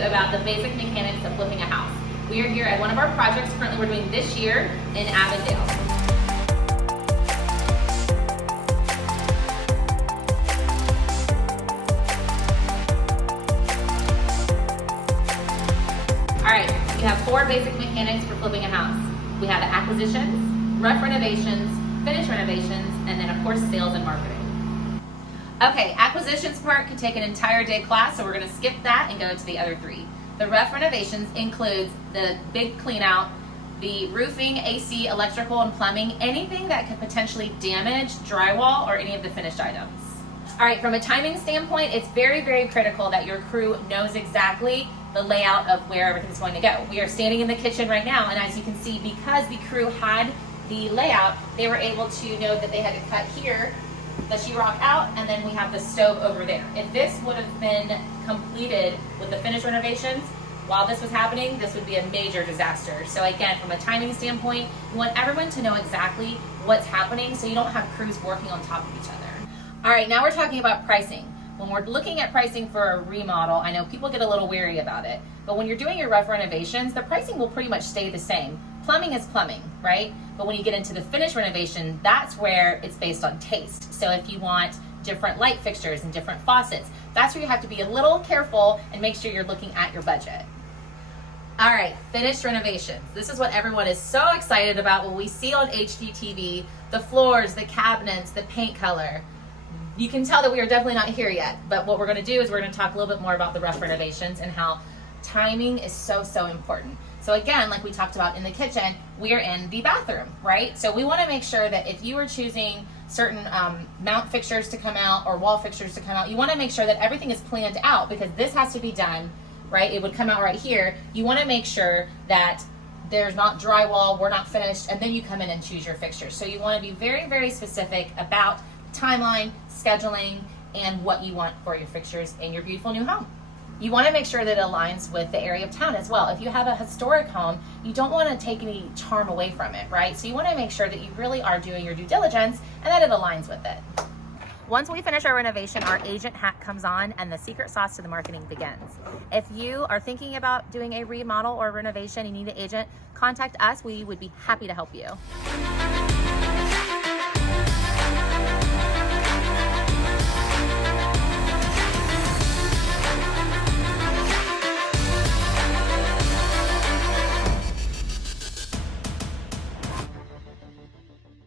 you about the basic mechanics of flipping a house. We are here at one of our projects currently we're doing this year in Avondale. All right, we have 4 basic mechanics for flipping a house. We have acquisitions, rough renovations, finished renovations, and then of course sales and marketing. Okay, acquisitions part could take an entire day class, so we're gonna skip that and go to the other 3. The rough renovations includes the big clean out, the roofing, AC, electrical, and plumbing, anything that could potentially damage drywall or any of the finished items. All right, from a timing standpoint, it's very, very critical that your crew knows exactly the layout of where everything's going to go. We are standing in the kitchen right now, and as you can see, because the crew had the layout, they were able to know that they had to cut here, the sheetrock out, and then we have the stove over there. If this would have been completed with the finished renovations, while this was happening, this would be a major disaster. So again, from a timing standpoint, you want everyone to know exactly what's happening so you don't have crews working on top of each other. All right, now we're talking about pricing. When we're looking at pricing for a remodel, I know people get a little weary about it, but when you're doing your rough renovations, the pricing will pretty much stay the same. Plumbing is plumbing, right? But when you get into the finished renovation, that's where it's based on taste. So if you want different light fixtures and different faucets, that's where you have to be a little careful and make sure you're looking at your budget. All right, finished renovations. This is what everyone is so excited about when we see on HGTV, the floors, the cabinets, the paint color. You can tell that we are definitely not here yet, but what we're gonna do is we're gonna talk a little bit more about the rough renovations and how timing is so, so important. So again, like we talked about in the kitchen, we are in the bathroom, right? So we wanna make sure that if you are choosing certain mount fixtures to come out or wall fixtures to come out, you wanna make sure that everything is planned out because this has to be done, right? It would come out right here. You wanna make sure that there's not drywall, we're not finished, and then you come in and choose your fixtures. So you wanna be very, very specific about timeline, scheduling, and what you want for your fixtures in your beautiful new home. You want to make sure that it aligns with the area of town as well. If you have a historic home, you don't want to take any charm away from it, right? So you want to make sure that you really are doing your due diligence and that it aligns with it. Once we finish our renovation, our agent hat comes on and the secret sauce to the marketing begins. If you are thinking about doing a remodel or renovation, you need an agent, contact us. We would be happy to help you.